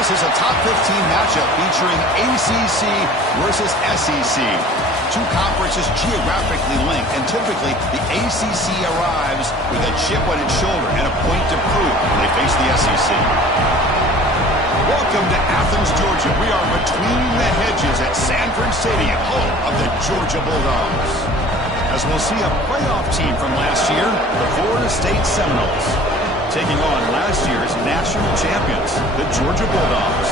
This is a top 15 matchup featuring ACC versus SEC. Two conferences geographically linked, and typically the ACC arrives with a chip on its shoulder and a point to prove when they face the SEC. Welcome to Athens, Georgia. We are between the hedges at Sanford Stadium, home of the Georgia Bulldogs. As we'll see a playoff team from last year, the Florida State Seminoles, taking on last year's national champions, the Georgia Bulldogs.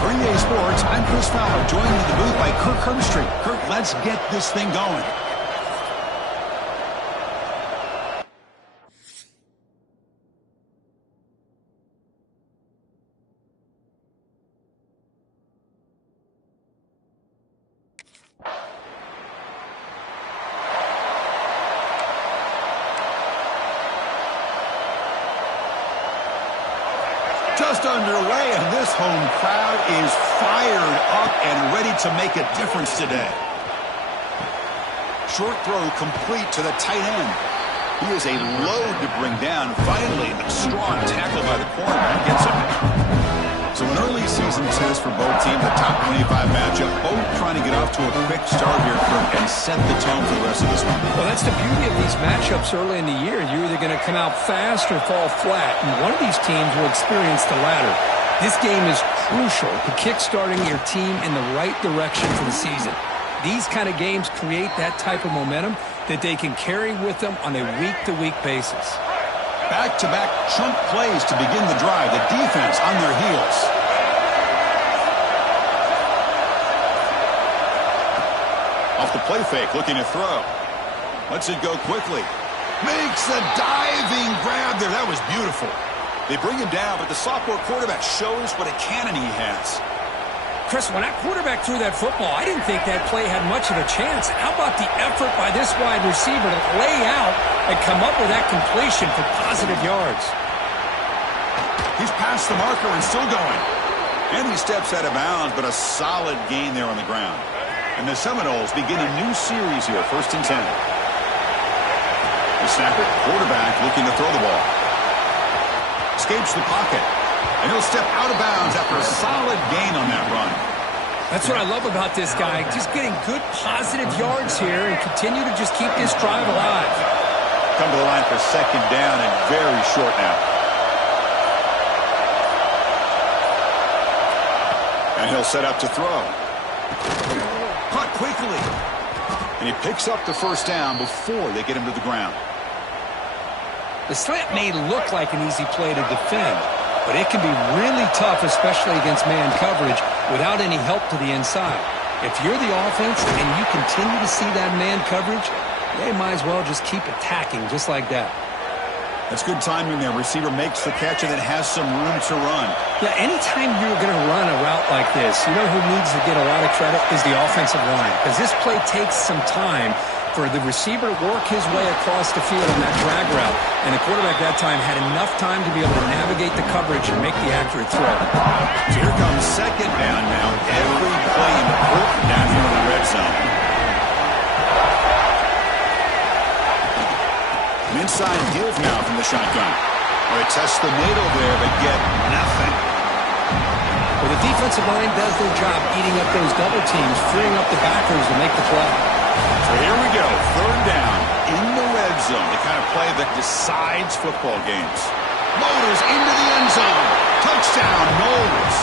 For EA Sports, I'm Chris Fowler, joined in the booth by Kirk Herbstreit. Kirk, let's get this thing going. Just underway, and this home crowd is fired up and ready to make a difference today. Short throw complete to the tight end. He is a load to bring down. Finally, a strong tackle by the cornerback gets him. So an early season test for both teams, a top 25 matchup, both trying to get off to a quick start here, Kirk, and set the tone for the rest of this one. Well, that's the beauty of these matchups early in the year. You're either going to come out fast or fall flat, and one of these teams will experience the latter. This game is crucial to kick-starting your team in the right direction for the season. These kind of games create that type of momentum that they can carry with them on a week-to-week basis. Back-to-back chunk plays to begin the drive. The defense on their heels. Off the play fake, looking to throw. Lets it go quickly. Makes a diving grab there. That was beautiful. They bring him down, but the sophomore quarterback shows what a cannon he has. Chris, when that quarterback threw that football, I didn't think that play had much of a chance. How about the effort by this wide receiver to lay out and come up with that completion for positive yards? He's past the marker and still going. And he steps out of bounds, but a solid gain there on the ground. And the Seminoles begin a new series here, 1st and 10. The snapper, quarterback looking to throw the ball. Escapes the pocket. And he'll step out of bounds after a solid gain on that run. That's what I love about this guy. Just getting good positive yards here and continue to just keep this drive alive. Come to the line for 2nd down and very short now. And he'll set up to throw. Caught quickly. And he picks up the 1st down before they get him to the ground. The slant may look like an easy play to defend, but it can be really tough, especially against man coverage, without any help to the inside. If you're the offense and you continue to see that man coverage, they might as well just keep attacking just like that. That's good timing there. Receiver makes the catch and it has some room to run. Yeah, anytime you're going to run a route like this, you know who needs to get a lot of credit is the offensive line, because this play takes some time for the receiver to work his way across the field on that drag route. And the quarterback that time had enough time to be able to navigate the coverage and make the accurate throw. So here comes 2nd down now. Every play important down here in the red zone. An inside give now from the shotgun. Well, they test the middle there, but get nothing. Well, the defensive line does their job eating up those double teams, freeing up the backers to make the play. So here we go, 3rd down in the red zone, the kind of play that decides football games. Motors into the end zone. Touchdown, Knowles.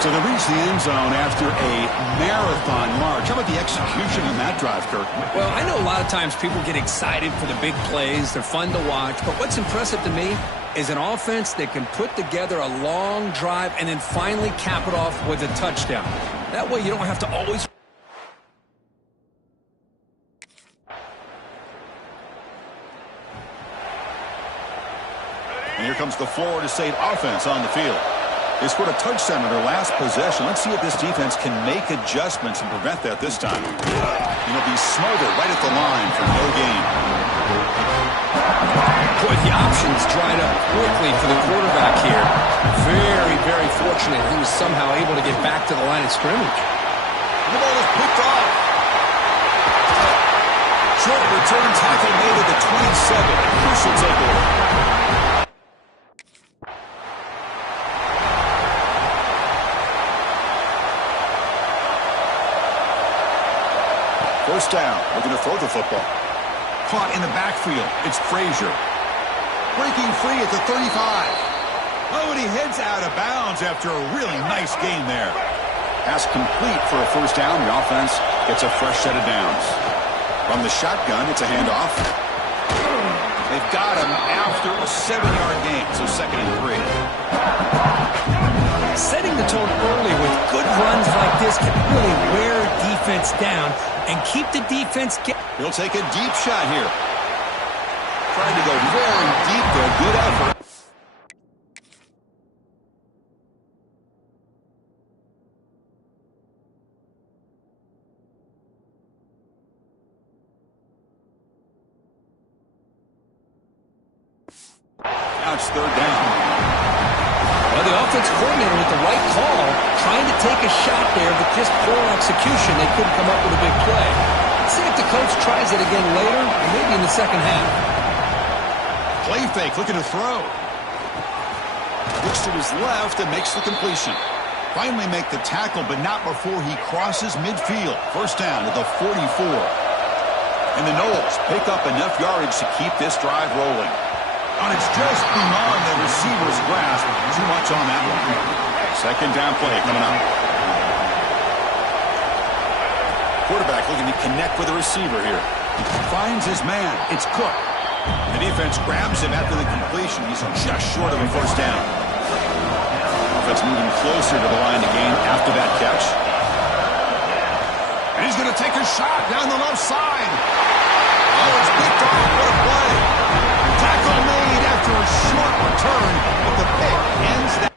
So they reach the end zone after a marathon march. How about the execution on that drive, Kirk? Well, I know a lot of times people get excited for the big plays. They're fun to watch. But what's impressive to me is an offense that can put together a long drive and then finally cap it off with a touchdown. That way you don't have to always... And here comes the Florida State offense on the field. They scored a touchdown on their last possession. Let's see if this defense can make adjustments and prevent that this time. And it'll be smothered right at the line for no gain. Boy, the options dried up quickly for the quarterback here. Very, very fortunate he was somehow able to get back to the line of scrimmage. The ball is picked off. Short return tackle made at the 27. Bruce will take over. First down. Looking to throw the football. Caught in the backfield. It's Frazier. Breaking free at the 35. Oh, and he heads out of bounds after a really nice gain there. Pass complete for a first down. The offense gets a fresh set of downs. From the shotgun, it's a handoff. They've got him after a 7-yard gain, so 2nd and 3. Setting the tone early with good runs like this can really wear defense down and keep the defense. He'll take a deep shot here. Trying to go very deep there. Good effort. Now it's 3rd down. Well, the offense coordinator with the right call, trying to take a shot there, but just poor execution. They couldn't come up with a big play. Let's see if the coach tries it again later, or maybe in the second half. Play fake, looking to throw. Looks to his left and makes the completion. Finally make the tackle, but not before he crosses midfield. First down at the 44. And the Noles pick up enough yardage to keep this drive rolling. And it's just beyond the receiver's grasp. Too much on that one. 2nd down play coming up. Quarterback looking to connect with the receiver here. Finds his man. It's Cook. The defense grabs him after the completion. He's just short of a first down. Offense moving closer to the line to gain after that catch. And he's going to take a shot down the left side. Oh, it's picked off. What a play. Tackle made after a short return, but the pick ends that.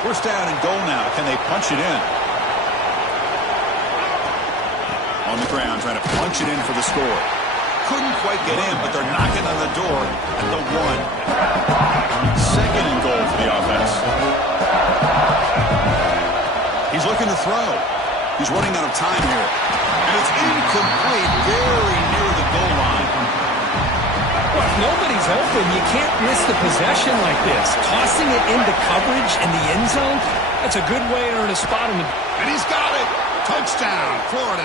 First down and goal now. Can they punch it in? On the ground, trying to punch it in for the score. Couldn't quite get in, but they're knocking on the door at the 1. 2nd and goal for the offense. He's looking to throw. He's running out of time here. And it's incomplete, very near the goal line. Well, if nobody's open, you can't miss the possession like this. Tossing it into coverage in the end zone, that's a good way to earn a spot in the... And he's got it! Touchdown, Florida.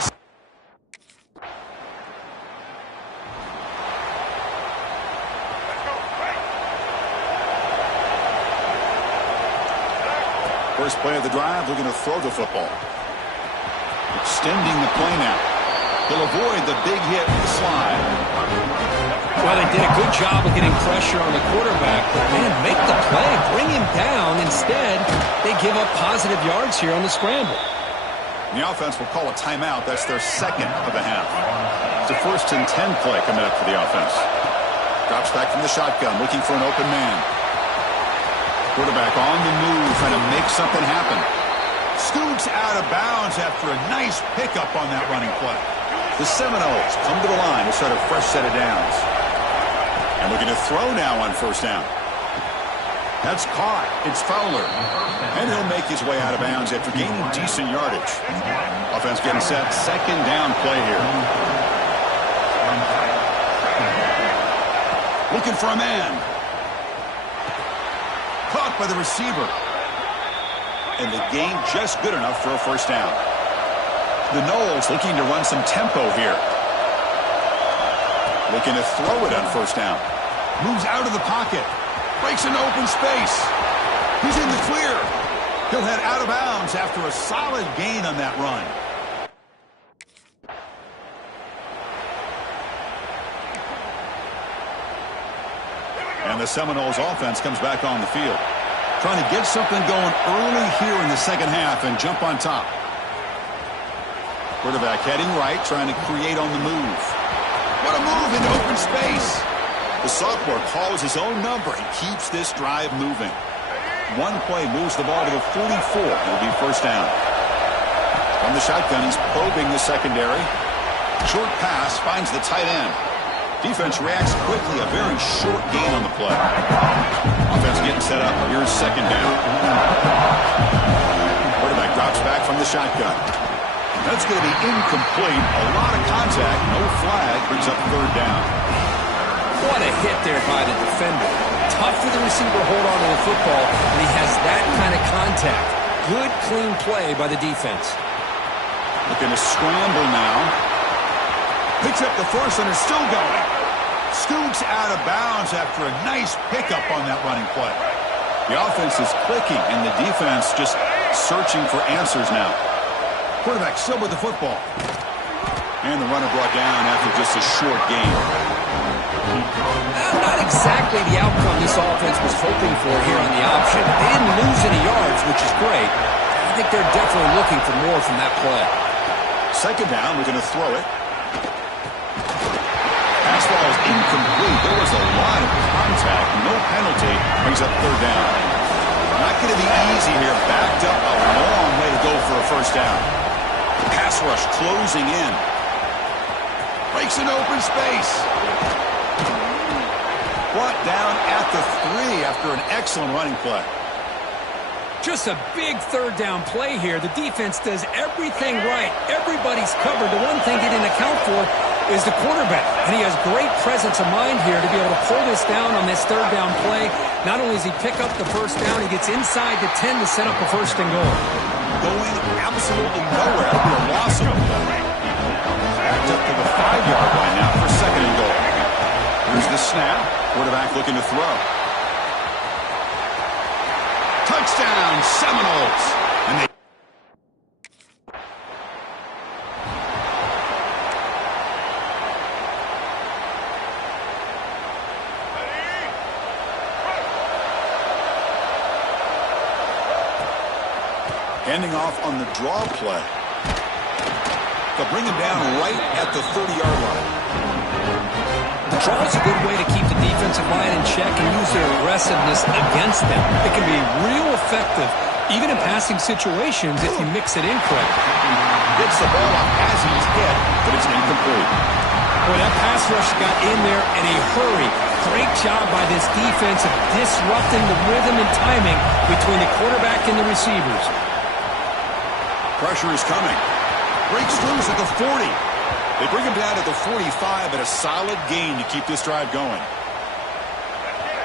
First play of the drive, looking to throw the football. Extending the play now. He'll avoid the big hit with the slide. Well, they did a good job of getting pressure on the quarterback. But, man, make the play. Bring him down. Instead, they give up positive yards here on the scramble. The offense will call a timeout. That's their 2nd of the half. It's a 1st and 10 play coming up for the offense. Drops back from the shotgun, looking for an open man. Quarterback on the move, trying to make something happen. Scoots out of bounds after a nice pickup on that running play. The Seminoles come to the line to start a fresh set of downs. And looking to throw now on first down. That's caught. It's Fowler. And he'll make his way out of bounds after gaining decent yardage. Offense getting set. 2nd down play here. Looking for a man. Caught by the receiver. And the gain just good enough for a first down. The Noles looking to run some tempo here. Looking to throw it on first down. Moves out of the pocket. Breaks an open space. He's in the clear. He'll head out of bounds after a solid gain on that run. And the Seminoles offense comes back on the field. Trying to get something going early here in the second half and jump on top. Quarterback heading right, trying to create on the move. What a move into open space. The sophomore calls his own number and keeps this drive moving. One play moves the ball to the 44. It'll be first down. From the shotgun, he's probing the secondary. Short pass finds the tight end. Defense reacts quickly. A very short gain on the play. Offense getting set up. Here's second down. Quarterback drops back from the shotgun. That's going to be incomplete. A lot of contact. No flag. Brings up third down. What a hit there by the defender. Tough for the receiver to hold on to the football when he has that kind of contact. Good, clean play by the defense. Looking to scramble now. Picks up the first and is still going. Scoots out of bounds after a nice pickup on that running play. The offense is clicking, and the defense just searching for answers now. Quarterback still with the football. And the runner brought down after just a short gain. Not exactly the outcome this offense was hoping for here on the option. They didn't lose any yards, which is great. I think they're definitely looking for more from that play. Second down, we're going to throw it. Pass ball is incomplete. There was a lot of contact. No penalty. Brings up third down. Not going to be easy here. Backed up a long way to go for a first down. Pass rush closing in. Breaks an open space. Brought down at the 3 after an excellent running play. Just a big third down play here. The defense does everything right. Everybody's covered. The one thing they didn't account for is the quarterback. And he has great presence of mind here to be able to pull this down on this third down play. Not only does he pick up the first down, he gets inside the 10 to set up a first and goal. Going absolutely nowhere. That'll be a loss of the play. Backed up to the 5-yard line now for second and goal. Here's the snap. Quarterback looking to throw. Touchdown, Seminoles. And they handing off on the draw play. They'll bring him down right at the 30-yard line. The draw is a good way to keep the defensive line in check and use their aggressiveness against them. It can be real effective, even in passing situations, if you mix it in correctly. Gets the ball off as he's hit, but it's incomplete. Boy, that pass rush got in there in a hurry. Great job by this defense of disrupting the rhythm and timing between the quarterback and the receivers. Pressure is coming. Breaks loose at the 40. They bring him down to the 45 at a solid gain to keep this drive going.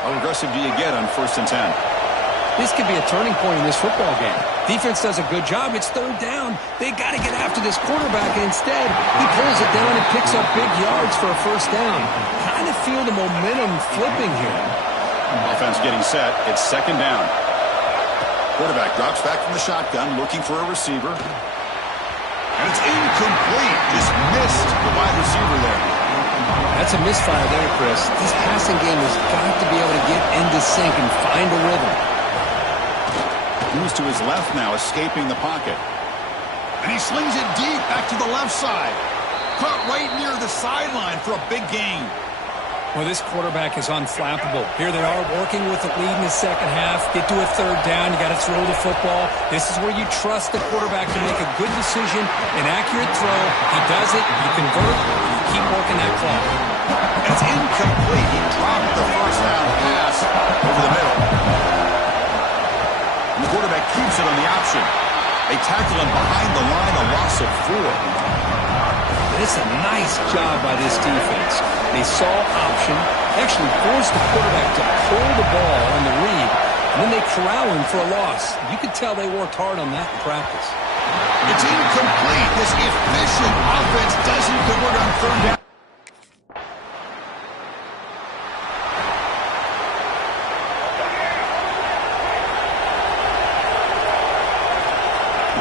How aggressive do you get on 1st and 10? This could be a turning point in this football game. Defense does a good job. It's third down. They got to get after this quarterback, and instead, he pulls it down and picks up big yards for a first down. Kind of feel the momentum flipping here. Offense getting set. It's second down. Quarterback drops back from the shotgun, looking for a receiver. And it's incomplete. Just missed the wide receiver there. That's a misfire there, Chris. This passing game has got to be able to get into sync and find a rhythm. Moves to his left now, escaping the pocket. And he slings it deep back to the left side. Caught right near the sideline for a big gain. Well, this quarterback is unflappable. Here they are working with the lead in the second half. Get to a third down. You got to throw the football. This is where you trust the quarterback to make a good decision, an accurate throw. He does it. You convert. You keep working that clock. And it's incomplete. He dropped the first down pass over the middle. And the quarterback keeps it on the option. They tackle him behind the line, a loss of 4. It's a nice job by this defense. They saw option, actually forced the quarterback to pull the ball on the read, and then they corral him for a loss. You could tell they worked hard on that in practice. It's incomplete. This efficient offense doesn't convert on third down.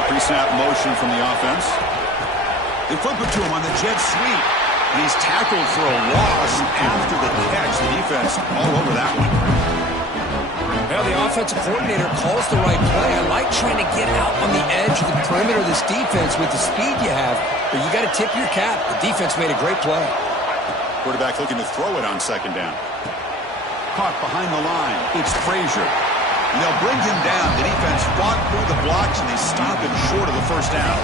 Pre-snap motion from the offense. They flip it to him on the jet sweep. And he's tackled for a loss after the catch. The defense all over that one. Well, the offensive coordinator calls the right play. I like trying to get out on the edge of the perimeter of this defense with the speed you have. But you got to tip your cap. The defense made a great play. Quarterback looking to throw it on second down. Caught behind the line. It's Frazier. And they'll bring him down. The defense fought through the blocks, and they stop him short of the first down.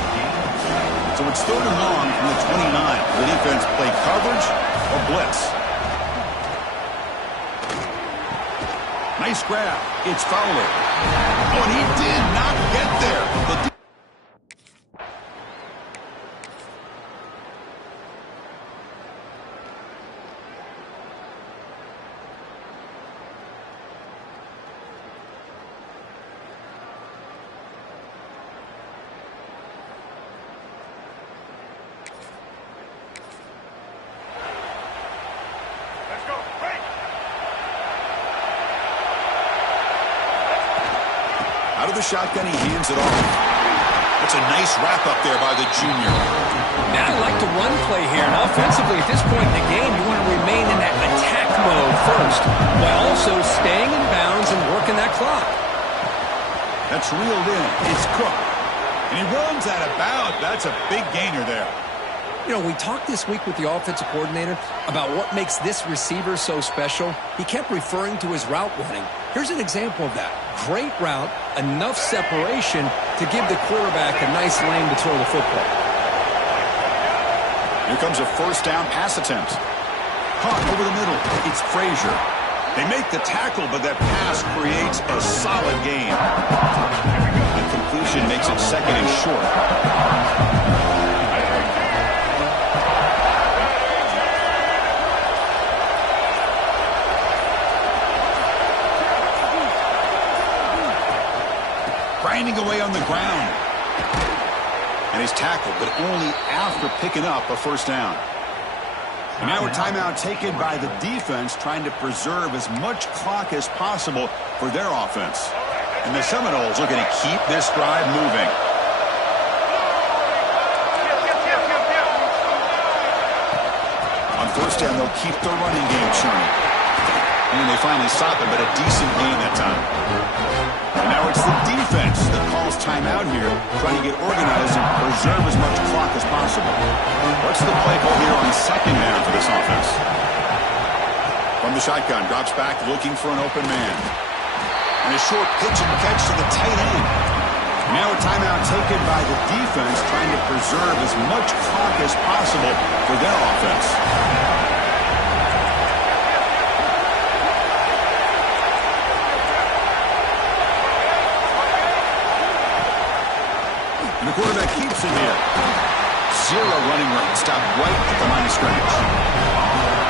So it's third and long from the 29. The defense play coverage or blitz. Nice grab. It's Fowler. Oh, and he did not get there. Out of the shotgun, he hands it off. That's a nice wrap-up there by the junior. Now I like the run play here. And offensively, at this point in the game, you want to remain in that attack mode first, while also staying in bounds and working that clock. That's reeled in. It's Cook. And he runs out of bounds. That's a big gainer there. You know, we talked this week with the offensive coordinator about what makes this receiver so special. He kept referring to his route running. Here's an example of that. Great route, enough separation to give the quarterback a nice lane to throw the football. Here comes a first down pass attempt. Caught over the middle. It's Frazier. They make the tackle, but that pass creates a solid gain. The completion makes it second and short. Grinding away on the ground. And he's tackled, but only after picking up a first down. And now a timeout taken by the defense, trying to preserve as much clock as possible for their offense. And the Seminoles looking to keep this drive moving. On first down, they'll keep the running game churning. And they finally stop it, but a decent gain that time. And now it's the defense that calls timeout here, trying to get organized and preserve as much clock as possible. What's the play call here on second down for this offense? From the shotgun, drops back looking for an open man. And a short pitch and catch to the tight end. Now a timeout taken by the defense, trying to preserve as much clock as possible for their offense. And the quarterback keeps it here. Zero running room. Stopped right at the line of scrimmage.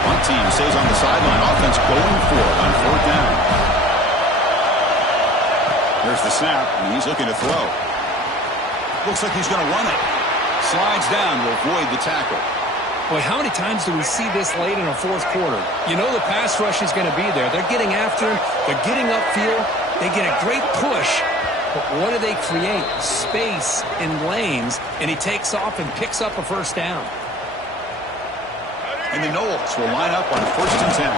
One team stays on the sideline. Offense going for it on fourth down. There's the snap, and he's looking to throw. Looks like he's going to run it. Slides down to avoid the tackle. Boy, how many times do we see this late in a fourth quarter? You know the pass rush is going to be there. They're getting after him. They're getting upfield. They get a great push. But what do they create? Space in lanes, and he takes off and picks up a first down. And the Noles will line up on first and 10.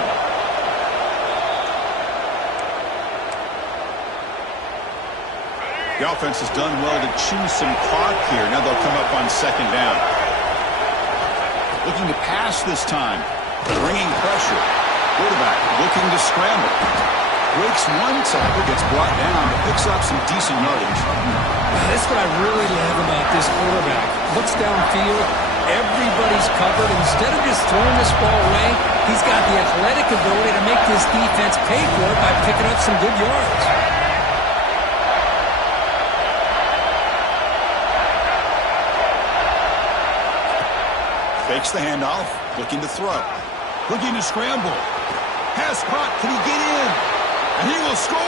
The offense has done well to choose some clock here. Now they'll come up on second down. Looking to pass this time. Bringing pressure. Quarterback looking to scramble. Breaks one tackle, gets brought down, but picks up some decent yardage. That's what I really love about this quarterback. Looks downfield, everybody's covered. Instead of just throwing this ball away, he's got the athletic ability to make this defense pay for it by picking up some good yards. Fakes the handoff, looking to throw. Looking to scramble. Pass caught, can he get in? And he will score!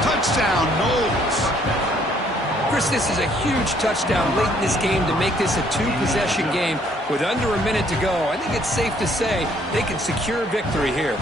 Touchdown, Noles. Chris, this is a huge touchdown late in this game to make this a two-possession game with under a minute to go. I think it's safe to say they can secure victory here.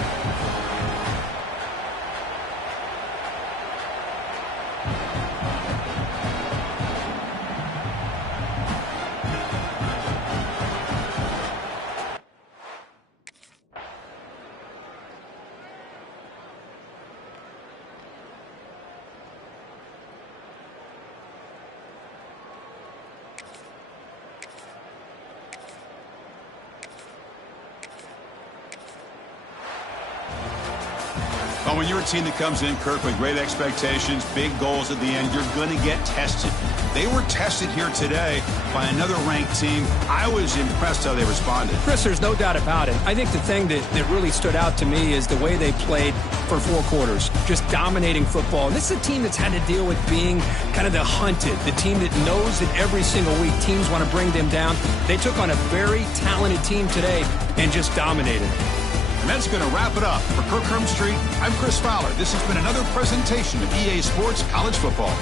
Well, when you're a team that comes in, Kirk, with great expectations, big goals at the end, you're going to get tested. They were tested here today by another ranked team. I was impressed how they responded. Chris, there's no doubt about it. I think the thing that really stood out to me is the way they played for 4 quarters, just dominating football. And this is a team that's had to deal with being kind of the hunted, the team that knows that every single week teams want to bring them down. They took on a very talented team today and just dominated. And that's going to wrap it up. For Kirk Street, I'm Chris Fowler. This has been another presentation of EA Sports College Football.